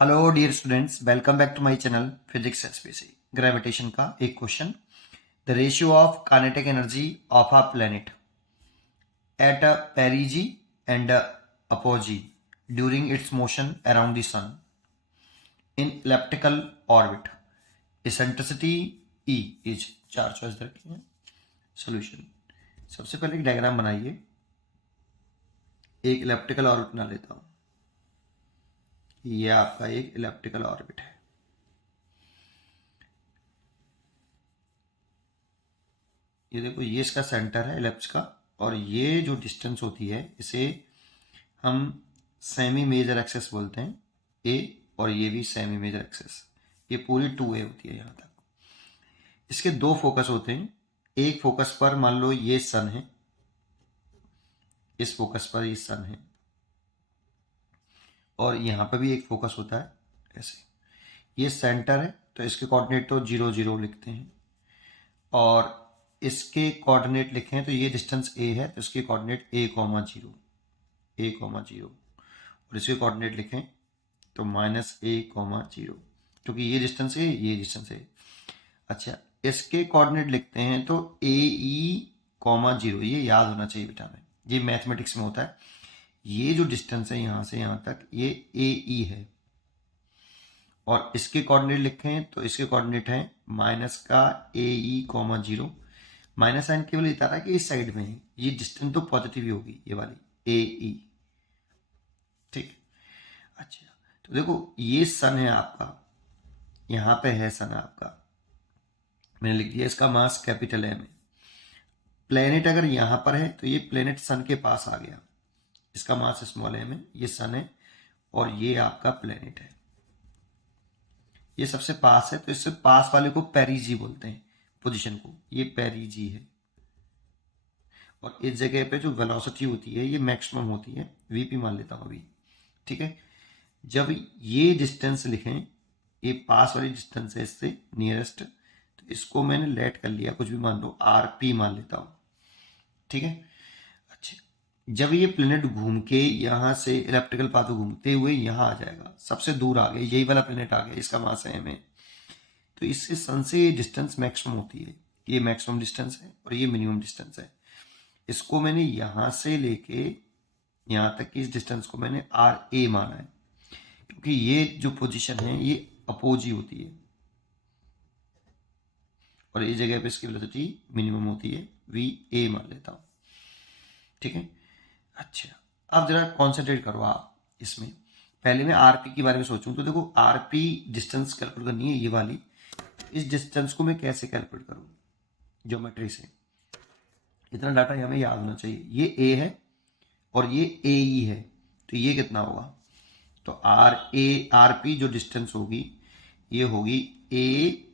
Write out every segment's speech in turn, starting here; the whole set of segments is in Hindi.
Hello dear students, welcome back to my channel physics SPC. Gravitation का एक question. The ratio of kinetic energy of a planet at a perigee and apogee during its motion around the sun in elliptical orbit eccentricity E is. चार चॉइस रखी है। सोल्यूशन। सबसे पहले एक डायग्राम बनाइए। एक इलेप्टिकल ऑर्बिट बना लेता हूँ। यह आपका एक इलेप्टिकल ऑर्बिट है। ये देखो, ये इसका सेंटर है इलिप्स का, और ये जो डिस्टेंस होती है इसे हम सेमी मेजर एक्सेस बोलते हैं, ए, और ये भी सेमी मेजर एक्सेस। ये पूरी 2a होती है यहाँ तक। इसके दो फोकस होते हैं। एक फोकस पर मान लो ये सन है, इस फोकस पर ये सन है, और यहाँ पर भी एक फोकस होता है ऐसे। ये सेंटर है तो इसके कोऑर्डिनेट तो 0 0 लिखते हैं, और इसके कोऑर्डिनेट लिखें तो ये डिस्टेंस a है तो इसके कोऑर्डिनेट a,0 a,0, और इसके कोऑर्डिनेट लिखें तो -a,0, क्योंकि ये डिस्टेंस है, ये डिस्टेंस है। अच्छा, इसके कोऑर्डिनेट लिखते हैं तो ae,0, ये याद होना चाहिए बेटा में, ये मैथमेटिक्स में होता है। ये जो डिस्टेंस है यहाँ से यहाँ तक, ये ae है, और इसके कोऑर्डिनेट लिखें तो इसके कोऑर्डिनेट है -ae,0। माइनस साइन केवल इतना रहा कि इस साइड में है, ये डिस्टेंस तो पॉजिटिव ही होगी, ये वाली ae। ठीक। अच्छा, तो देखो ये सन है आपका, यहाँ पे है सन आपका, मैंने लिख दिया इसका मास कैपिटल M है। प्लेनेट अगर यहाँ पर है तो ये प्लेनेट सन के पास आ गया, इसका मास स्मॉल m है, ये सन है, और ये आपका प्लेनेट है, ये सबसे पास है, तो इससे पास वाले को पेरिजी बोलते हैं, पोजीशन को, ये पेरिजी है। और इस जगह पे जो वेलोसिटी होती है ये मैक्सिमम होती है, वीपी मान लेता हूँ अभी। ठीक है, जब ये डिस्टेंस लिखें, ये पास वाली डिस्टेंस है इससे नियरेस्ट, तो इसको मैंने लेट कर लिया, कुछ भी मान लो, आरपी मान लेता हूँ। ठीक है। अच्छा, जब ये प्लेनेट घूम के यहाँ से इलेप्टिकल पाथ घूमते हुए यहाँ आ जाएगा, सबसे दूर आ गया, यही वाला प्लेनेट आ गया, इसका मास है m है, तो इससे सन से डिस्टेंस मैक्सिमम होती है, ये मैक्सिमम डिस्टेंस है और ये मिनिमम डिस्टेंस है। इसको मैंने यहाँ से लेके यहाँ तक की इस डिस्टेंस को मैंने आर ए माना है, क्योंकि ये जो पोजीशन है ये अपोजी होती है, और इस जगह पे इसकी वेलोसिटी मिनिमम होती है, वी ए मान लेता हूँ। ठीक है। अच्छा, अब जरा कॉन्सेंट्रेट करो आप इसमें। पहले मैं आरपी के बारे में सोचूं तो देखो, आरपी डिस्टेंस कैलकुलेट करनी है, ये वाली। इस डिस्टेंस को मैं कैसे कैलकुलेट करूं? ज्योमेट्री से। इतना डाटा हमें याद होना चाहिए, ये ए है और ये ए ई है, तो ये कितना होगा? तो आर पी जो डिस्टेंस होगी ये होगी ए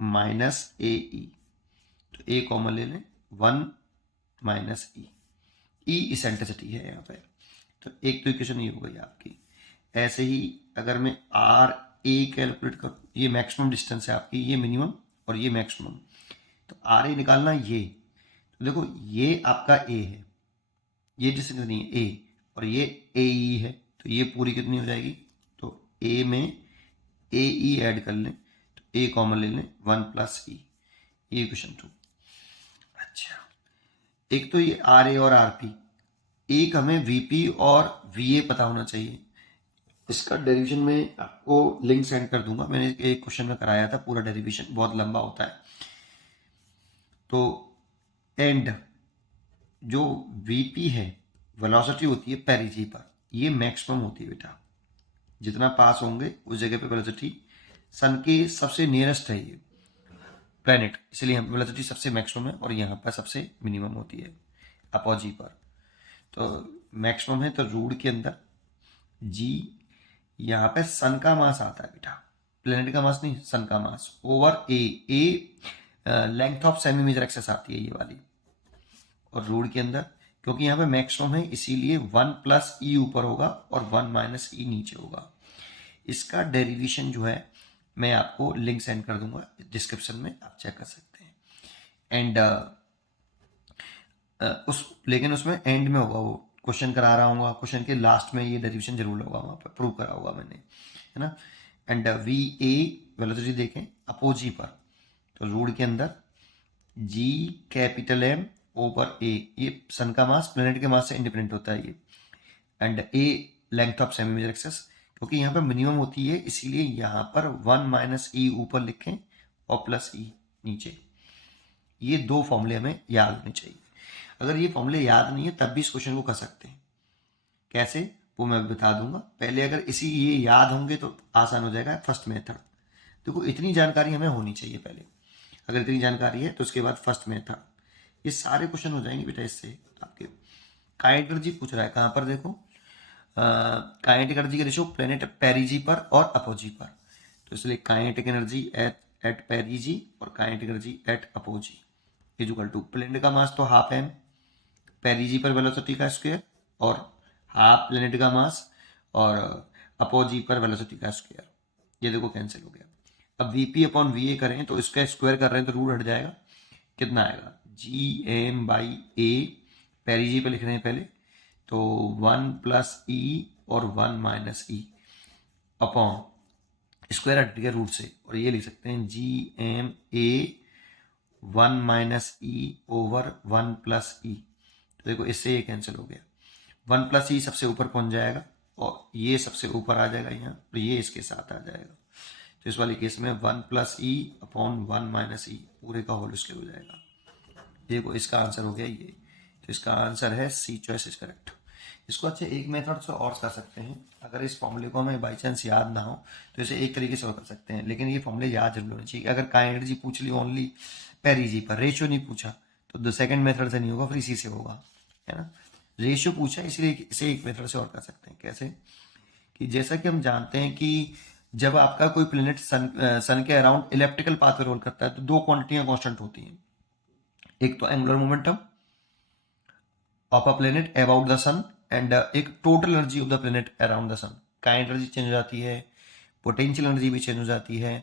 माइनस ए ई, तो ए कॉमन ले लें, 1 माइनस ई, ई इसेंट्रिसिटी है यहाँ पे, तो एक तो इक्वेशन ये हो गई आपकी। ऐसे ही अगर मैं आर ए कैलकुलेट करूँ, ये मैक्सिमम डिस्टेंस है आपकी, ये मिनिमम और ये मैक्सिमम, तो आर ए निकालना ये, तो देखो ये आपका ए है, ये डिस्टेंस नहीं है ए, और ये ए ई है, तो ये पूरी कितनी हो जाएगी? तो ए में ए ई ऐड कर लें, तो ए कॉमन ले लें, 1 प्लस ई, ये इक्वेशन 2। अच्छा, एक तो ये आर ए और आर पी, एक हमें वीपी और वीए पता होना चाहिए। इसका डेरिवेशन में आपको लिंक सेंड कर दूंगा, मैंने एक क्वेश्चन में कराया था, पूरा डेरिवेशन बहुत लंबा होता है। तो एंड जो वीपी है, वेलोसिटी होती है पेरिजी पर, ये मैक्सिमम होती है बेटा, जितना पास होंगे उस जगह पे वेलोसिटी, सन के सबसे नियरेस्ट है ये प्लैनेट, इसलिए हम वेलोसिटी सबसे मैक्सिमम है, और यहाँ पर सबसे मिनिमम होती है अपोजी पर। तो मैक्सिमम है तो रूट के अंदर जी, यहाँ पे सन का मास आता है बेटा, प्लेनेट का मास नहीं, सन का mass over a length of semi major axis आती है ये वाली, और रूट के अंदर क्योंकि यहाँ पे मैक्सिमम है इसीलिए 1 प्लस ई ऊपर होगा और 1 माइनस ई नीचे होगा। इसका डेरिवेशन जो है मैं आपको लिंक सेंड कर दूंगा डिस्क्रिप्शन में, आप चेक कर सकते हैं। एंड लेकिन उसमें एंड में होगा वो, क्वेश्चन करा रहा हूँ, क्वेश्चन के लास्ट में ये डेरिवेशन जरूर होगा, वहाँ पर प्रूव करा होगा मैंने, है ना। एंड वी ए वेलोसिटी देखें अपोजी पर, तो रूट के अंदर जी कैपिटल एम ओवर ए, ये सन का मास प्लेनेट के मास से इंडिपेंडेंट होता है ये, and a length of semi major axis, क्योंकि यहाँ पर मिनिमम होती है इसीलिए यहाँ पर 1 माइनस ई ऊपर लिखें और प्लस ई नीचे। ये दो फॉर्मूले हमें याद होने चाहिए। अगर ये फॉर्मूले याद नहीं है तब भी इस क्वेश्चन को कर सकते हैं। कैसे, वो मैं बता दूंगा। पहले अगर इसी ये याद होंगे तो आसान हो जाएगा फर्स्ट मेथड। देखो इतनी जानकारी हमें होनी चाहिए पहले, अगर इतनी जानकारी है तो उसके बाद फर्स्ट मेथड, ये सारे क्वेश्चन हो जाएंगे बेटा इससे आपके। काइनेटिक एनर्जी पूछ रहा है, कहाँ पर देखो, काइनेटिक एनर्जी का रेशियो प्लेनेट पेरिजी पर और अपोजी पर, तो इसलिए काइनेटिक एनर्जी एट पेरिजी और kinetic energy at apogee equal to planet का मास तो हाफ एम पेरिजी पर वेलोसिटी का स्क्वायर और हाफ प्लेनेट का मास और अपोजी पर वेलोसिटी का स्क्वायर, ये देखो कैंसिल हो गया। अब वीपी अपॉन वी ए करें तो इसका स्क्वायर कर रहे हैं तो रूट हट जाएगा, कितना आएगा जी एम बाई ए, पेरिजी पर लिख रहे हैं पहले, तो 1 प्लस ई और 1 माइनस ई अपॉन स्क्वायर हट गया रूट से, और ये लिख सकते हैं G M a 1 minus e over 1 plus e, तो देखो इससे ये कैंसिल हो गया, 1 प्लस ई सबसे ऊपर पहुंच जाएगा और ये सबसे ऊपर आ जाएगा यहाँ, तो ये इसके साथ आ जाएगा, तो इस वाले केस में 1 प्लस ई अपॉन 1 माइनस ई पूरे का होल स्क्वायर हो जाएगा। देखो इसका आंसर हो गया ये, तो इसका आंसर है सी, चॉइस इज करेक्ट। इसको अच्छे एक मेथड से और कर सकते हैं, अगर इस फॉर्मूले को हमें बाई चांस याद ना हो तो इसे एक तरीके से और कर सकते हैं, लेकिन ये फॉर्मूले याद जरूर होने चाहिए। अगर काइनेटिक एनर्जी पूछ ली ओनली पेरिजी पर, रेशियो नहीं पूछा तो सेकंड मेथड से नहीं होगा, फिर इसी से होगा, है ना। रेशियो पूछा इसलिए इसे एक मेथड से और कर सकते हैं। कैसे, कि जैसा कि हम जानते हैं कि जब आपका कोई प्लेनेट सन के अराउंड इलेप्टिकल पाथ पे रोल करता है तो दो क्वांटिटियां कांस्टेंट होती हैं, एक तो angular momentum of a planet about the sun एंड एक total energy of the planet around the sun. Kinetic energy change हो जाती है, पोटेंशियल एनर्जी भी चेंज हो जाती है,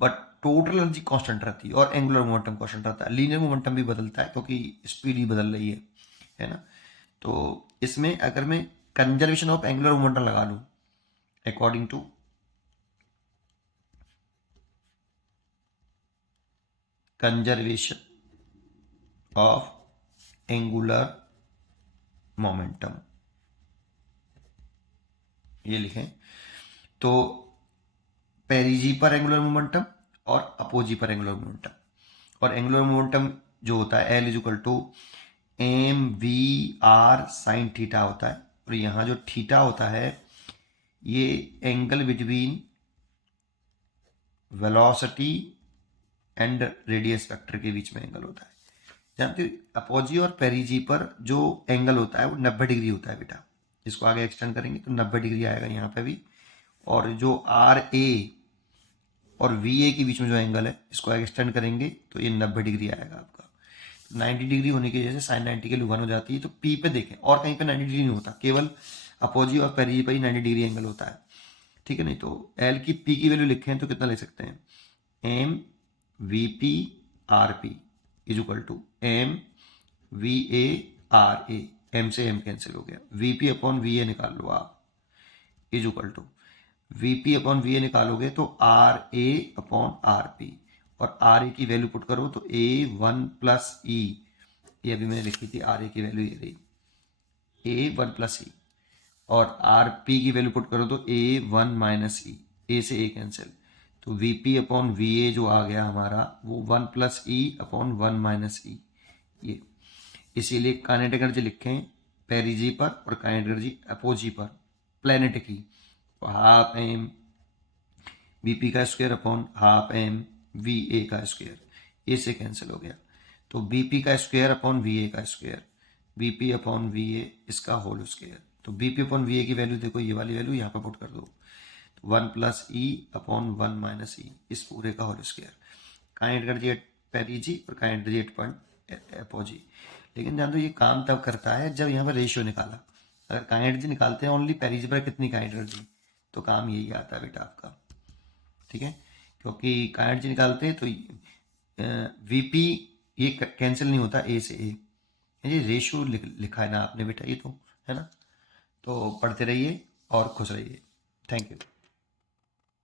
बट टोटल एनर्जी कांस्टेंट रहती है और एंगुलर मोमेंटम कांस्टेंट रहता है। लीनियर मोमेंटम भी बदलता है क्योंकि स्पीड ही बदल रही है ना। तो इसमें अगर मैं कंजर्वेशन ऑफ एंगुलर मोमेंटम लगा लूं according to conservation of angular momentum, ये लिखें, तो पेरिजी पर एंगुलर मोमेंटम और अपोजी पर एंगुलर मोमेंटम, और एंगुलर मोमेंटम जो होता है L is equal to M V R sine theta होता है, और यहाँ जो थीटा होता है ये angle between velocity and radius vector के बीच में एंगल होता है। जानते हो अपोजी और पेरिजी पर जो एंगल होता है वो 90 डिग्री होता है बेटा, इसको आगे एक्सटेंड करेंगे तो 90 डिग्री आएगा यहाँ पे भी, और जो आर ए और वी ए के बीच में जो एंगल है इसको एक्सटेंड करेंगे तो ये 90 डिग्री आएगा आपका। 90 डिग्री होने की वजह से साइन 90 के लिए 1 हो जाती है। तो पी पे देखें और कहीं पे 90 डिग्री नहीं होता, केवल अपोजी और पेरिजी पर ही 90 डिग्री एंगल होता है, ठीक है। नहीं तो एल की पी की वैल्यू लिखें तो कितना ले सकते हैं, M V P R P is equal to M V A R A, M से एम कैंसिल हो गया, V P upon V A निकाल लो आप is equal to V P upon V A निकालोगे तो R A upon R P, और आर ए की वैल्यू पुट करो तो ए 1 प्लस ई, ये अभी मैंने लिखी थी आर ए की वैल्यू ये रही ए 1 प्लस ई, और आर पी की वैल्यू पुट करो तो ए 1 माइनस ई, ए से ए कैंसिल, तो V P upon V A जो आ गया हमारा वो 1 प्लस ई अपॉन 1 माइनस ई, ये इसीलिए काइनेटिक एनर्जी लिखें पेरिजी पर और काइनेटिक एनर्जी अपोजी पर प्लेनेट की, तो हाफ एम वी पी का square upon half M V A का स्क्वायर, ए से कैंसिल हो गया, तो बी पी का स्क्वायर अपॉन वी ए का square, V P upon V A इसका होल स्क्वायर, तो V P upon V A की वैल्यू देखो ये वाली वैल्यू यहाँ पर पुट कर दो, 1 प्लस ई अपॉन 1 माइनस ई, इस पूरे का whole square. Kinetic energy at perigee और kinetic energy at point apogee. लेकिन जान दो ये काम तब करता है जब यहाँ पर रेशियो निकाला, अगर काइनेटिक एनर्जी निकालते हैं ओनली पेरिजी पर कितनी काइनेटिक एनर्जी, तो काम यही आता है बेटा आपका, ठीक है। क्योंकि काइनेटिक एनर्जी निकालते हैं तो वीपी ये कैंसिल नहीं होता ए से ए, ये रेशियो लिखा है ना आपने बेटा, ये तो है ना। तो पढ़ते रहिए और खुश रहिए। Thank you.